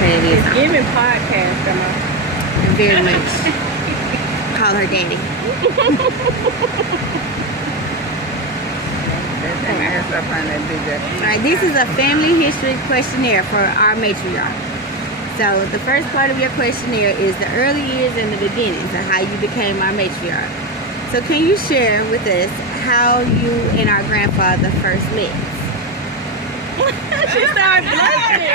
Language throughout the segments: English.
Okay, it is. It's giving podcast, Grandma. Very much. Call her daddy. Alright, this is a family history questionnaire for our matriarch. So the first part of your questionnaire is the early years and the beginnings of how you became our matriarch. So can you share with us how you and our grandfather first met? She started blushing.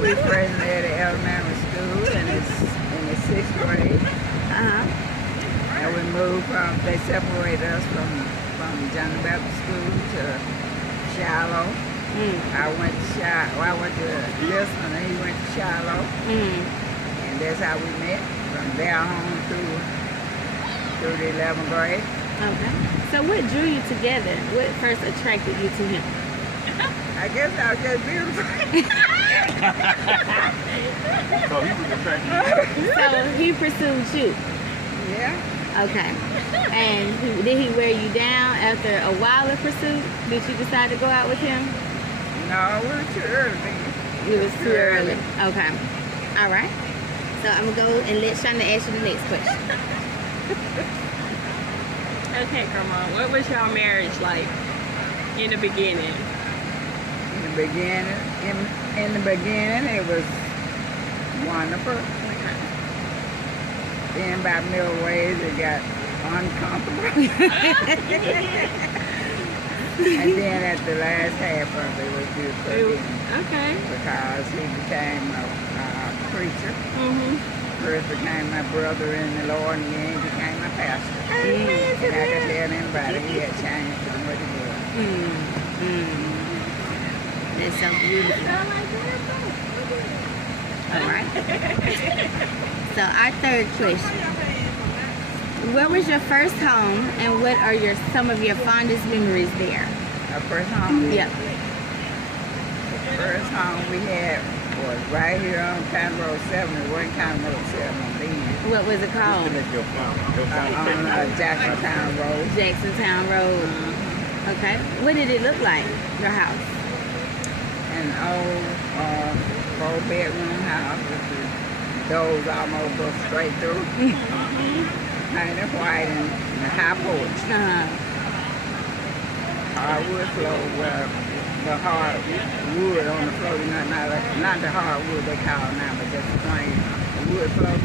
We first met at elementary school in the 6th grade. And we moved they separated us from John Baptist School to Shiloh. I went to Lisbon and he went to Shiloh. And that's how we met, from there home through the 11th grade. Okay. So what drew you together? What first attracted you to him? I guess I was just beautiful. So he was attracted to you? So he pursued you? Yeah. Okay. And did he wear you down after a while of pursuit? Did you decide to go out with him? No, we were too early then. It was too early. Okay. All right. So I'm going to go and let Shonda ask you the next question. Okay, Grandma. What was your marriage like in the beginning? In the beginning, it was wonderful. Then by middle ways, it got uncomfortable. And then at the last half of it was beautiful. Okay. Because he became a preacher. First became my brother in the Lord, and then became my pastor. And I could tell anybody he had changed from what he was. That's so beautiful. All right. So our third question. Where was your first home, and what are some of your fondest memories there? Our first home? Yep. The first home we had was right here on County Road 7. It wasn't County Road 7 then. What was it called? On Jacksontown Road. Jacksontown Road. Okay. What did it look like, your house? An old 4-bedroom house with the doors almost go straight through. Painted white and the high porch. Hardwood floor, well, the hardwood on the floor, not the hardwood they call it now, but just the plain wood floor.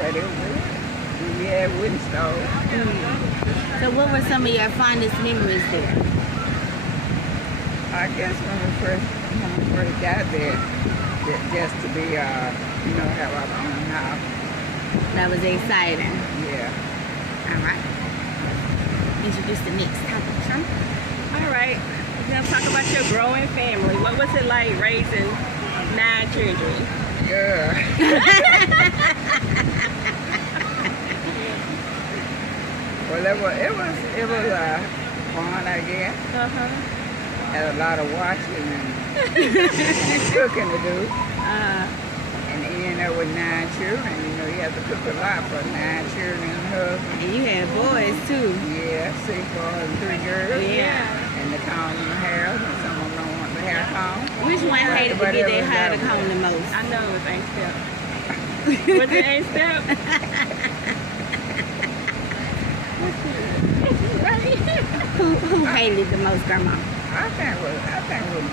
But it was, we had wooden stove. So what were some of your fondest memories there? I guess when we first got there, just to be, have our own house. That was exciting. Yeah. All right. Introduce the next topic, Sean. All right. We're going to talk about your growing family. What was it like raising 9 children? Yeah. Well, it was fun, I guess. Had a lot of washing and cooking to do. And ended up with 9 children. You have to cook a lot for 9 children and a husband. And you had boys too. Yeah, 6 boys and 3 girls. Yeah. And the comb and the hair, and some of them don't want the hair comb. Which one hated to get their hair to comb the most? I know it was Ain't Step. Was it Ain't Step? Who hated it the most, Grandma? I think it was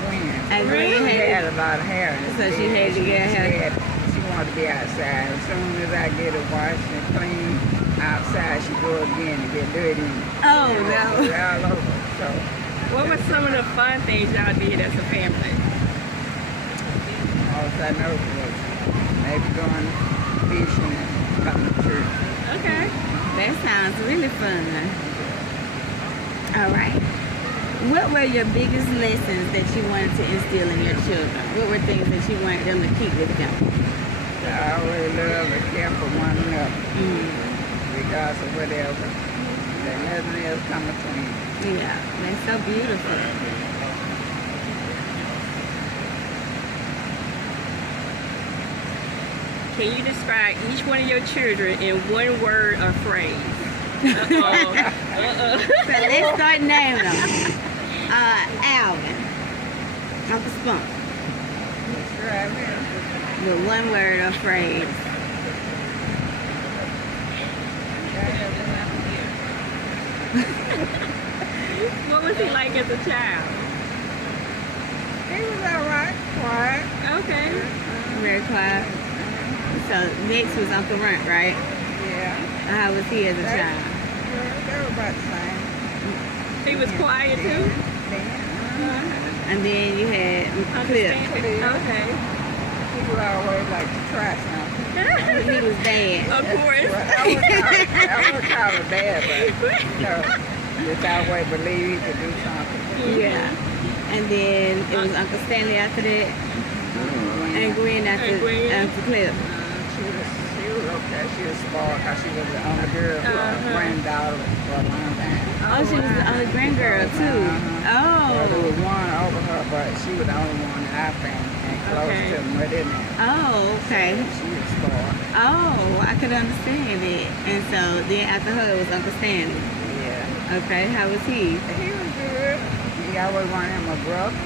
Gwen. Gwen She had a lot of hair. So she had to get her hair. She wanted to be outside. As soon as I get it washed and clean outside, she go again and get dirty. Oh, no. All over. So, What were some of the fun things y'all did as a family? all I know was maybe going fishing and coming to church. Okay. That sounds really fun. All right. What were your biggest lessons that you wanted to instill in your children? What were things that you wanted them to keep with them? I always love and care for one another, regardless of whatever. There's nothing else come between. Yeah, that's so beautiful. Can you describe each one of your children in one word or phrase? Uh-oh. So let's start naming them. Alvin. Uncle Spunk. Describe him. With one word or phrase. What was he like as a child? He was alright, quiet. Okay. Very quiet. So next was Uncle Runt, right? Yeah. How was he as a child? They were about the same. He was quiet too? And then you had Cliff. Okay. He was always like to try something. He was bad. Of course. Well, I wouldn't call it bad, but just always believe he could do something. Yeah. And then it was Uncle Stanley after that. And Gwen after And Gwen. Cliff. She was okay. She was spoiled because she was the only girl, granddaughter for a long time. Oh, she was the only grand girl too. Well, there Oh. was one over her, but she was the only one in our family and close Okay. to me, didn't it? Oh, okay. She was spoiled. Oh, I could understand it. And so then after her it was Uncle Stanley. Yeah. Okay, how was he? He was good. He always wanted him a brother.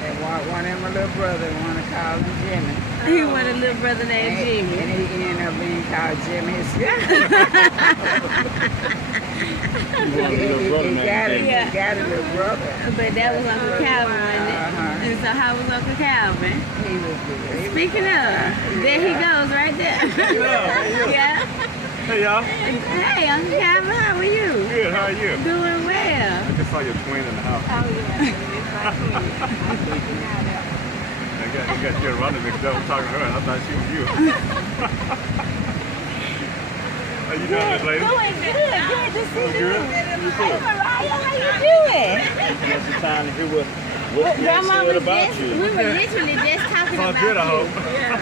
And wanted him a little brother and wanted to call him Jimmy. He wanted a little brother named And Jimmy. he ended up being called Jimmy himself. You want a little brother He named got it. Jimmy. Yeah. He got a little brother. But that was Uncle Calvin, wasn't it? Uh-huh. And so how was Uncle Calvin? He was good. He was Speaking of, there he goes right there. Yeah. Hey, y'all. Hey, Uncle Calvin, how are you? Good, how are you? Doing well. I just saw your twin in the house. Oh, yeah. I got you running mixed up. I'm talking to her, and I thought she was you. How you doing, this lady? Doing good. Good to see you. Good? You Hey, too. Mariah, how you doing? It's the time to hear what Grandma said was about just, you. we were literally just talking It's all about good, I you. hope. Yeah.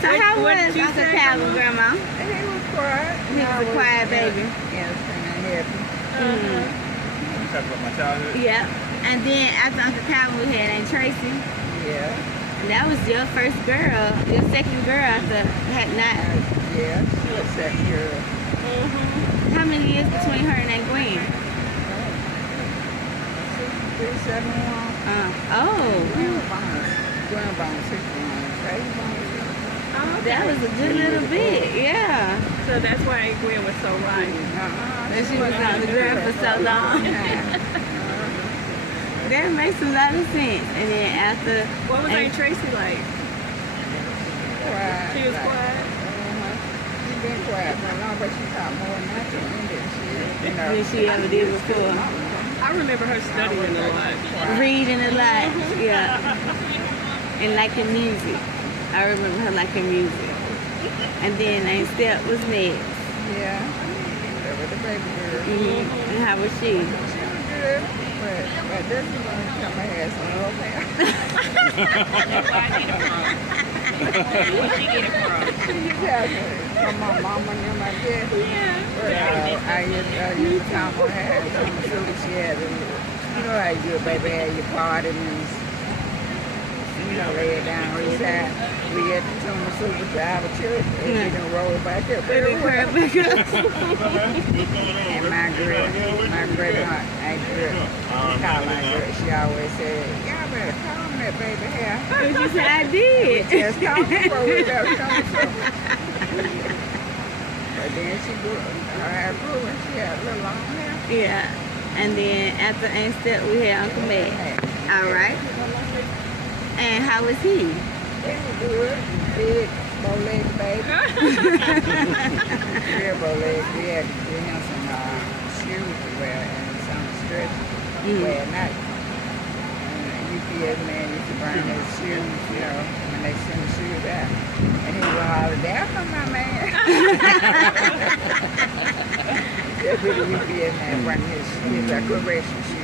So how What was did you Uncle say, Calvin, Grandma? He was quiet. He was a quiet baby. Innocent and happy. You talking about my childhood? Yeah. And then after Uncle Calvin, we had Aunt Tracy. Yeah. And that was your first girl, your second girl after had not. Yeah. She was second girl. How many years between her and Aunt Gwen? 371. Oh, Grandma 61. Crazy bonus. that was a good little bit, yeah. So that's why Gwen was so right. That she was on the girl for so long. That makes a lot of sense. And then after, What was and- Aunt Tracy like? Quiet. She was quiet. She been quiet for long, but she taught more natural English. than she ever did before. I remember her studying a lot. Reading a lot, yeah. And liking music. I remember her liking music. And then Aunt Step was next. Yeah. That was the baby girl. And how was she? She was good, but this is going to come ahead some little hair. Where'd she get it from? From my mama and them, I guess. Yeah. But I used to come on her some suit she had. You know how you do it, baby, had your party and lay it down, reside. We had to turn the suit to our church and we done roll it back up. Baby, curl back up. And my great aunt, Aunt Girl, call my girl, she always said, y'all better call me that baby hair. And she said, I did. Just call me before we left Thompson. But then she grew, her hair grew and she had a little long hair. Yeah. And then after Aunt Step, we had Uncle Matt. All right. And how was he? He was good, big, bow-legged baby. Real bow-legged. We had to give him some shoes to wear and some stretch to wear at night. And the UPS man used to bring his shoes, you know, when they send the shoes out. And he would holler, "That's from my man." That's what the UPS man bring his correction shoes.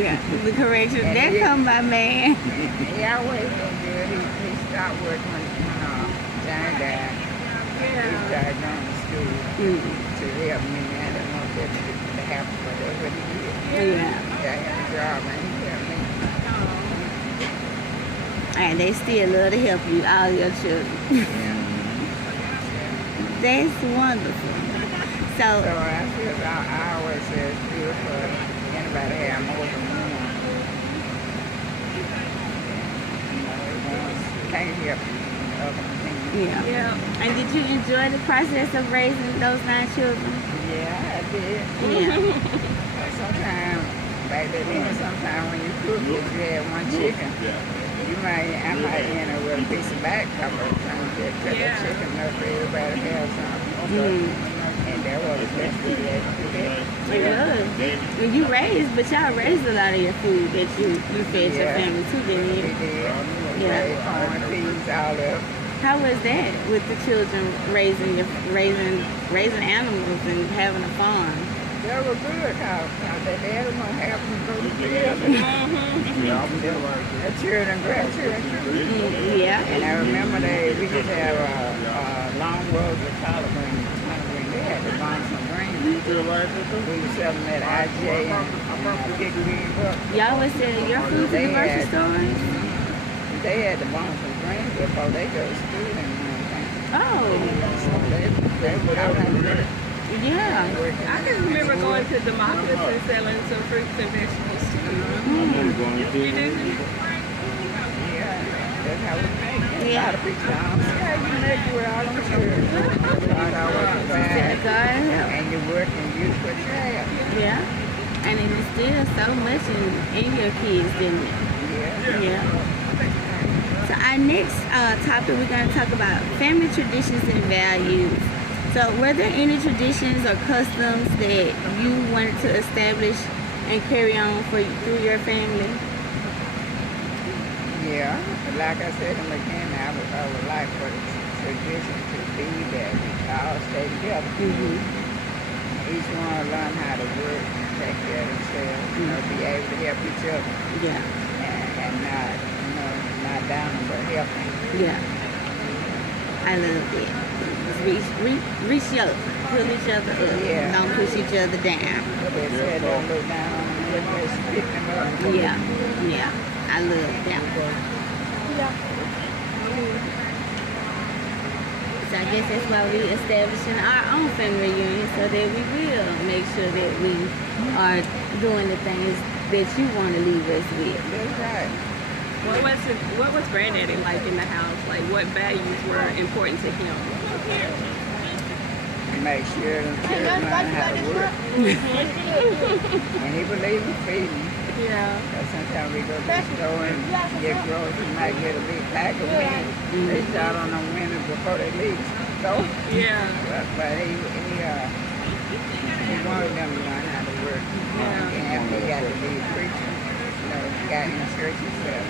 Yeah. The correction. And That he- come by man. He always been good. He stopped working when John died. He started going to school to help me, man. I didn't want that to happen, but that's what he did. Yeah. He got him a job, man. He helped me. And they still love to help you, all your children. Yeah. That's wonderful. So So, I always say it's good may help you in other things. Yeah. Yeah. And did you enjoy the process of raising those 9 children? Yeah, I did. Yeah. Sometimes, back then, sometimes when you cook, if you had one chicken, I might end up with a piece of back couple of times. Just cut the chicken up for everybody to have some. And that was the best thing that you did. It was. When you raised, but y'all raised a lot of your food that you fed your family too, didn't We you? did. Yeah. Raised corn, peas, all of it. How was that with the children raising animals and having a farm? That was good, cause that daddy gonna have them go to jail. Their children, grandchildren. Yeah. And I remember we used to have long rows of collard greens. They had the Thompson greens. We used to sell them at IJ and Pickering. Y'all was selling your food to the grocery stores? They had the Thompson greens before they go to school and everything. Oh. So they would out and work. Yeah. I can remember going to Democritus and selling some fruits and vegetables too. You did? Yeah, that's how we make it. A Yeah. lot of people don't say, hey, you make it with all them children. God always provides. God help. And you work and use what you have. Yeah. And it instilled so much in your kids, didn't it? Yeah. Yeah. So our next topic, we're going to talk about family traditions and values. So were there any traditions or customs that you wanted to establish and carry on through your family? Yeah. Like I said in the beginning, I would like for the tradition to be that we all stay together. Each one learn how to work, take care of themselves, be able to help each other. Yeah. And not down them, but help them. Yeah. I love it. Reach up, pull each other up. Yeah. Don't push each other down. They said don't look down on them, just pick them up. Yeah. Yeah. I love that. So I guess that's why we establishing our own family reunion so that we will make sure that we are doing the things that you want to leave us with. That's right. What was Granddaddy like in the house? Like, what values were important to him? Make sure the children learn how to work. And he believed in feeding. Yeah. But sometimes we go to the store and get groceries, might get a big pack of winners. They start on them winners before they leave the store. Yeah. But he wanted them to learn how to work. And he got to be a preacher. Got in the church himself.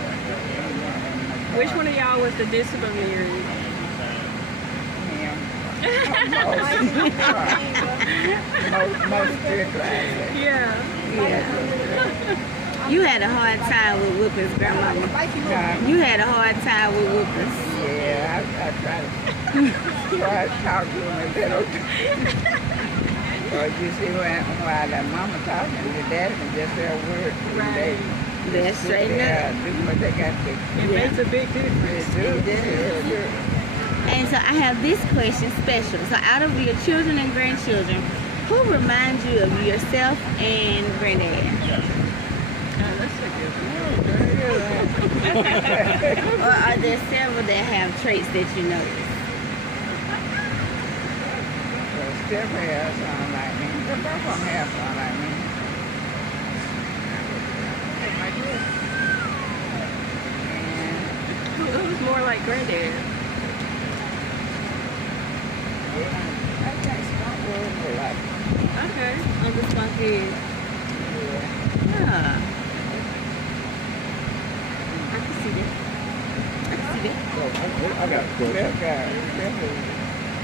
Which one of y'all was the disciplinarian? Him. Most strict like that. Yeah. You had a hard time with whoopings, Grandmama. You had a hard time with whoopings. Yeah, I try to talk to him a little. But you see, while that mama talking, the daddy can just say a word. Right. They're straighten up. Do what they got to do. It makes a big difference. And so I have this question special. So out of your children and grandchildren, who reminds you of yourself and Granddad? That's a good one. Or are there several that have traits that you notice? Well, Stephanie has something like me. Both of them have something like me. Who's more like Granddad? I think Spunk was like, Okay. Uncle Spunky. Yeah. I can see that. I can see that. I got a question.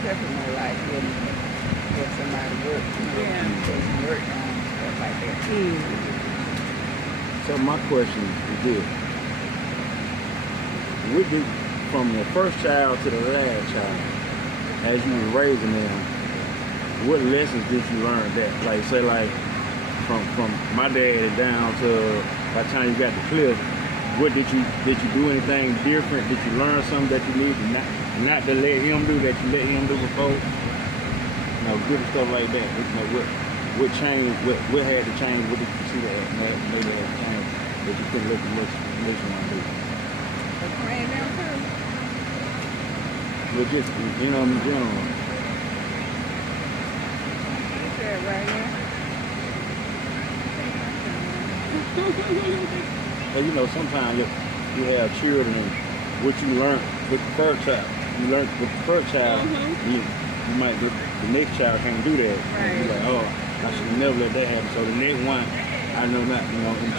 Definitely like get somebody work, take some work on stuff like that. So my question is this. What did, from the first child to the last child, as you were raising them, what lessons did you learn that? Like, say, like, from my dad down to by the time you got to Cliff, what did you do anything different? Did you learn something that you needed not to let him do that you let him do before? You know, good stuff like that. You know, what changed? What had to change? What did you see that made it change that you couldn't let you do? But train them too. but just, you know, in general. Is that right here? And you know, sometimes if you have children, and what you learn with the first child, you learn with the first child, you might, the next child can't do that. Right. You're like, oh, I should never let that happen. So the next one, I know not, you know, and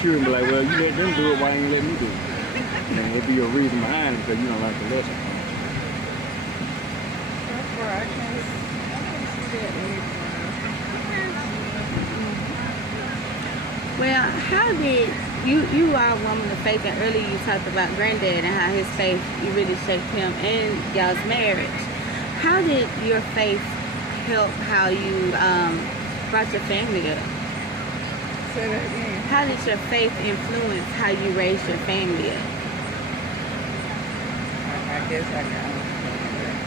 children be like, well, you let them do it, why ain't you let me do it? And there'd be a reason behind it because you don't like the lesson. That's where I can't see that anywhere. Well, how did you are a woman of faith, and earlier you talked about granddad and how his faith you really shaped him and y'all's marriage. How did your faith help how you brought your family up? Say that again. How did your faith influence how you raised your family up? I guess I can understand that.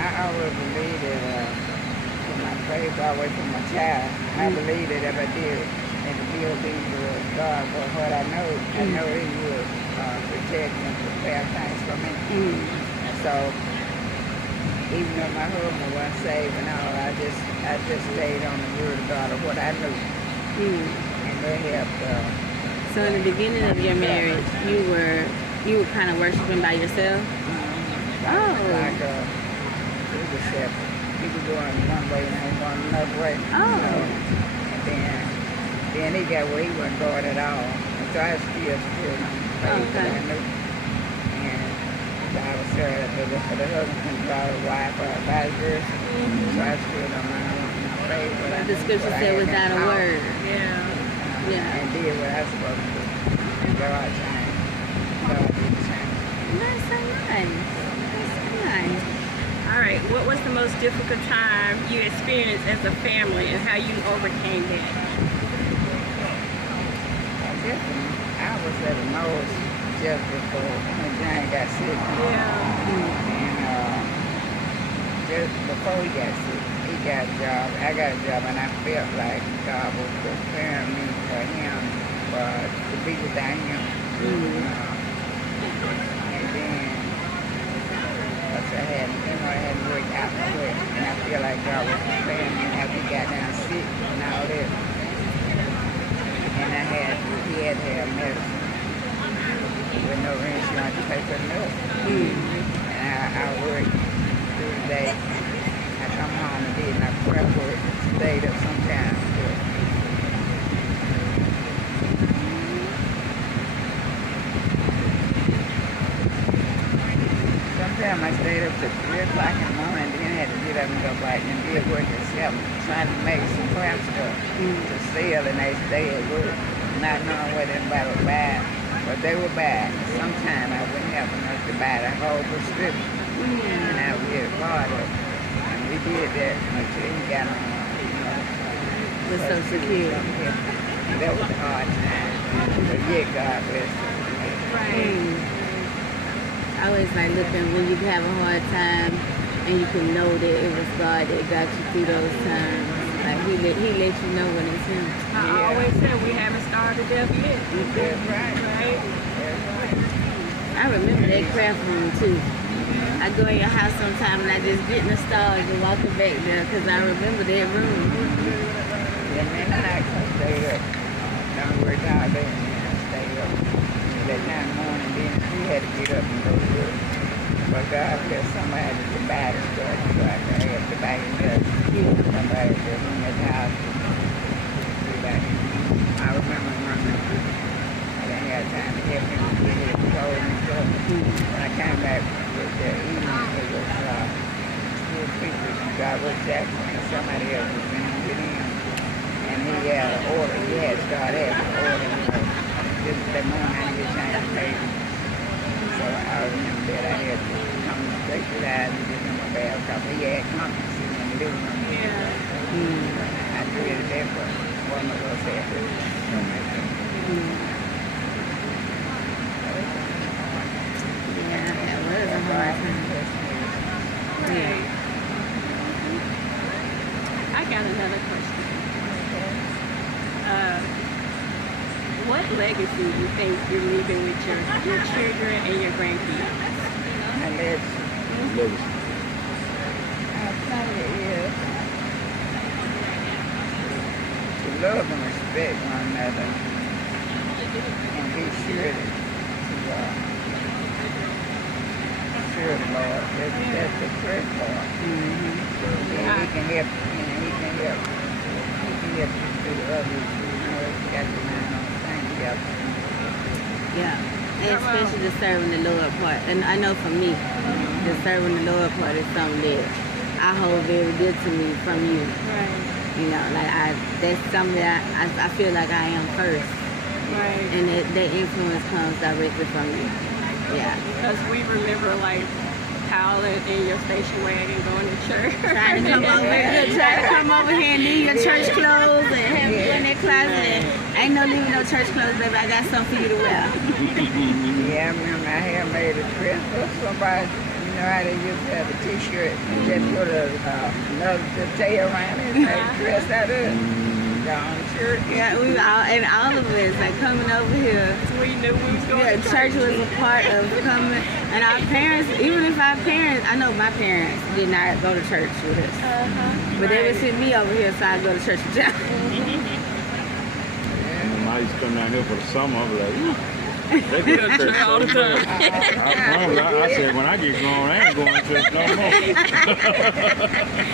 I always believed that from my faith all the way from my child. I believe that if I did it and to be obedient to God for what I know He would protect and prepare things for me. And so, even though my husband wasn't saved and all, I just stayed on the word of God of what I knew. And that helped. So in the beginning of your marriage, you were kind of worshiping by yourself. Like it was separate. People going one way and I was going another way. And then he got where he wasn't going at all. And so I still on faith that I knew. And the Bible said that the husband can draw the wife or vice versa. So I stood on my faith. The scripture said without a word. Yeah. And did what I was supposed to do. And God changed. God did change. That's so nice. That's so nice. All right. What was the most difficult time you experienced as a family, and how you overcame that? I was at the nose just before when Jane got sick. And just before he got sick, he got a job. I got a job, and I felt like God was preparing me for him, to be without him. And then, I hadn't worked out quick, and I feel like God was preparing me after he got down sick and all that. And he had to have medicine with no insurance to pay for the medicine. And I worked through the day. I come home and did my prep work, stayed up sometimes. Sometimes I stayed up till 3 o'clock in the morning, and then had to get up and go back and did work at 7, trying to make some crap stuff to sell the next day at work, not knowing what anybody would buy, but they would buy. Sometimes I wouldn't have enough to buy the whole prescription, and I would get part of it. And we did that until he got on. Was so secure. That was a hard time, but yet God bless him. Right. I always like looking when you have a hard time and you can know that it was God that got you through those times. Like he let you know when it's him. I always said we haven't started death yet. That's right. Right? That's right. I remember that craft room too. I go in your house sometime and I just get nostalgia walking back there because I remember that room. Yeah, man, I stayed up. Don't work all day and then I stayed up. That time morning, then we had to get up and go to work. But God bless somebody to buy the stuff so I could have to buy it up. Somebody that's in that house. I remember running. I didn't have time to help him get his clothes and stuff. When I came back with that evening, it was school people. God was Jackson and somebody else was in with him. And he had an order. He had started having an order, This is that morning I didn't get time to pay. So I remember that I had to come straight to the house and give him a bath because he had company sitting in the living room. I created that for one of us after. Yeah, that was a hard time. Right. I got another question. What legacy do you think you're leaving with your children and your grandkids? legacy. Legacy. I think it is to love and respect one another and be sure to serve the Lord. That's the first part. Yeah, he can help, he can help you do the others. If you got your mind on the thing, you got to. Yeah. And especially the serving the Lord part. And I know for me, the serving the Lord part is something that I hold very dear to me from you. Right. You know, like that's something that I feel like I am first. Right. And that influence comes directly from you. Yeah. Because we remember like howling in your station wagon going to church. Trying to come over here and leave your church clothes and have you in that closet. And ain't no leaving no church clothes, baby. I got something for you to wear. Yeah, I remember I had made a dress for somebody. You know how they used to have a t-shirt and just put another tail around it and made a dress out of it. Gone to church. Yeah, we all, and all of us, like coming over here. We knew we was going Yeah, to church was a part of coming. And our parents, even if our parents, I know my parents did not go to church with us. But they would send me over here so I'd go to church with y'all. And I used to come down here for the summer. I was like, ooh. They go to church all the time. I said, when I get grown, I ain't going to church no more.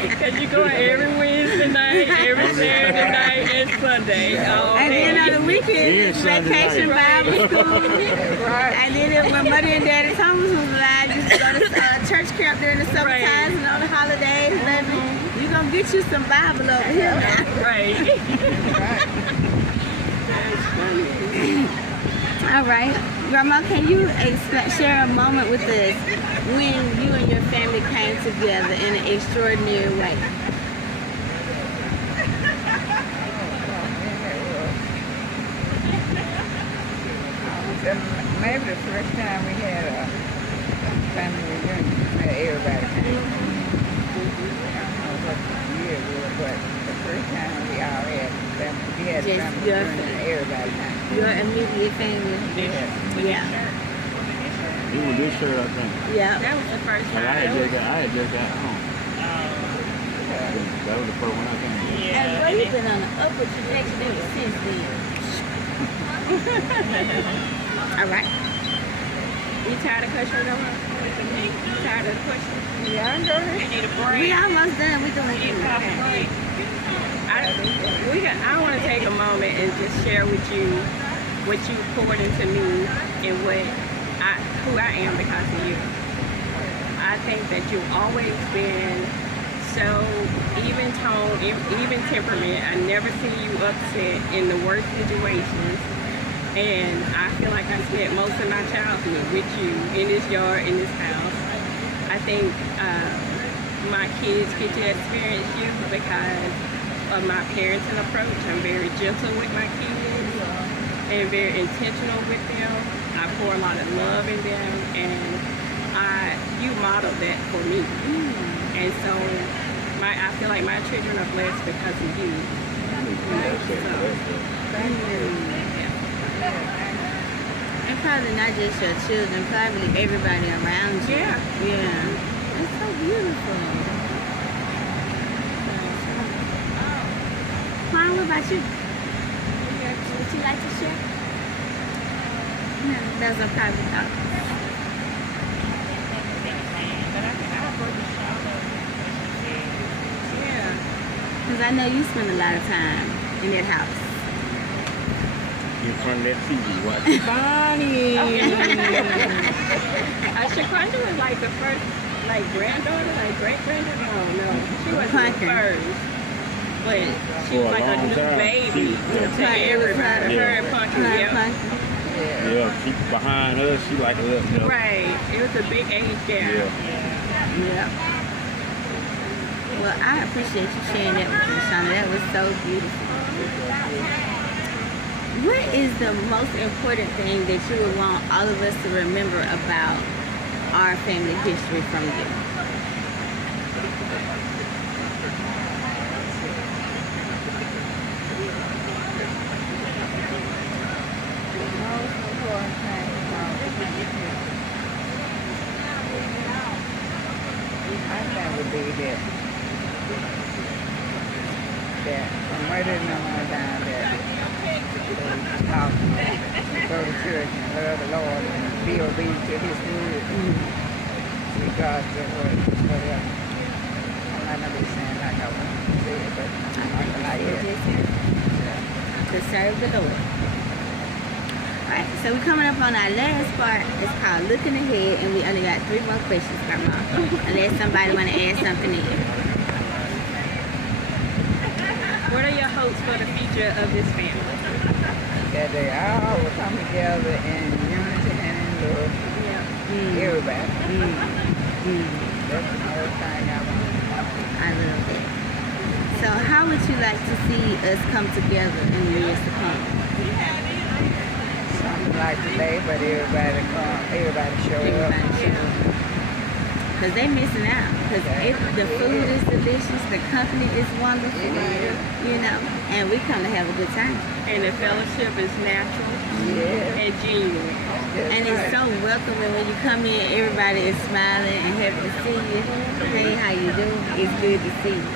Because you go every Wednesday night, every Saturday night, and Sunday. And then on the weekend, it's vacation Bible school. And then when Mother and Daddy Thompson was alive, you go to church camp during the summer times and on the holidays, baby. You gonna get you some Bible over here now. Right. All right. Grandma, can you share a moment with us when you and your family came together in an extraordinary way? Maybe the first time we had a family reunion, where everybody came. I don't know what year it was, but the first time we all had family, we had a Just family your reunion and everybody came. Your immediate family. Yeah. It was this shirt, I think. Yeah. That was the first And I time. had just got home. That was the first one I came to. And girl, you've been on the upward trajectory ever since then. All right. You tired of questioning them? Tired of the question? Yeah, I know that. We almost done. We doing it. I want to take a moment and just share with you what you poured into me and who I am because of you. I think that you've always been so even tone, even temperament. I never see you upset in the worst situations. And I feel like I spent most of my childhood with you in this yard, in this house. I think my kids get to experience you because of my parenting approach. I'm very gentle with my kids and very intentional with them. I pour a lot of love in them, and you model that for me. And so I feel like my children are blessed because of you. Thank you. And probably not just your children, probably everybody around you. Yeah. Yeah. It's so beautiful. Juan, what about you? Would you like to share? No, those are private thoughts. Yeah. Because I know you spend a lot of time in that house. In front of that TV watching. Bonnie! Shaquanda was like the first, granddaughter, great-granddaughter. No. She was the Punkin. first. But she For was a like a long new time. baby to everybody. Yeah. Her and Punkin, yeah. Yeah, she behind her, she like a little girl. Right. It was a big age gap. Yeah. Well, I appreciate you sharing that with me, Shonda. That was so beautiful. What is the most important thing that you would want all of us to remember about our family history from you? The most important thing about that from Murder and on down there, they talk, go to church and love the Lord and be obedient to His word, regardless of whatever. I'm not gonna be saying like I want to say it, but I'm not gonna like it. To serve the Lord. Alright, so we're coming up on our last part. It's called Looking Ahead, and we only got 3 more questions, Grandma. Unless somebody want to add something in. What are your hopes for the future of this family? That they all will come together in unity and in love. Everybody. That's the whole thing I want. I love that. So how would you like to see us come together in the years to come? Something like today, but everybody come, everybody show up. Because they missing out. Because the food is delicious, the company is wonderful, you know, and we come to have a good time. And the fellowship is natural and genuine. And it's so welcoming when you come in, everybody is smiling and happy to see you. Hey, how you doing? It's good to see you.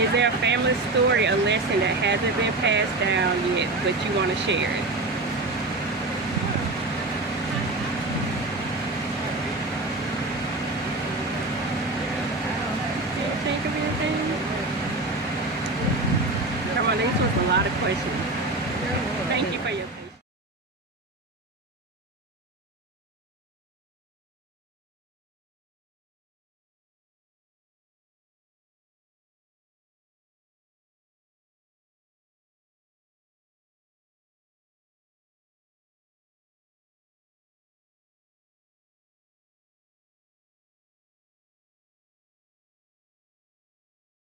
Is there a family story, a lesson that hasn't been passed down yet, but you want to share it? Think of anything? Come on, this was a lot of questions. Thank you for your